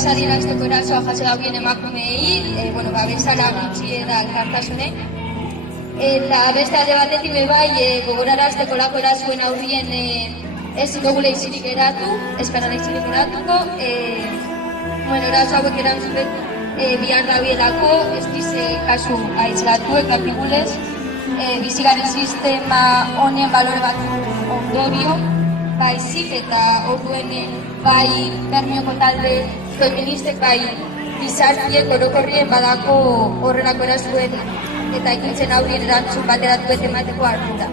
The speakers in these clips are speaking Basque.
sari erazteko erasoa jaso dagoen emakumeei, bezala gutxi eta elkartasune. Eta beste alde batetik bai, gogorarazteko lako erasoen aurrien ez dugula izirik eratu, esperan izirik eratuko. Eraso hauek erantzuten bihar dabielako, ez dize kasu aitzlatu eta pigulez, bizigaren sistema honen balore bat ondorio, baizik eta orduenen bai bermioko talde feministek bai gizartiek orokorrien badako horrelako erazuen eta ekintzen aurrien erantzun bateratu eta emateko ardura.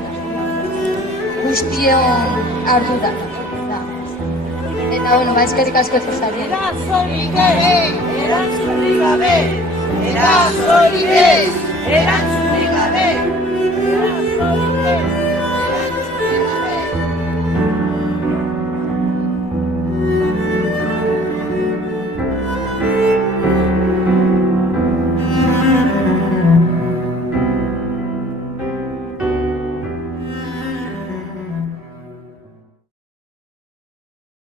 Guztion ardura. Eta, eskerrik asko ezazari. Erasorik ere, erantzunik gabe, erasorik ez, erantzun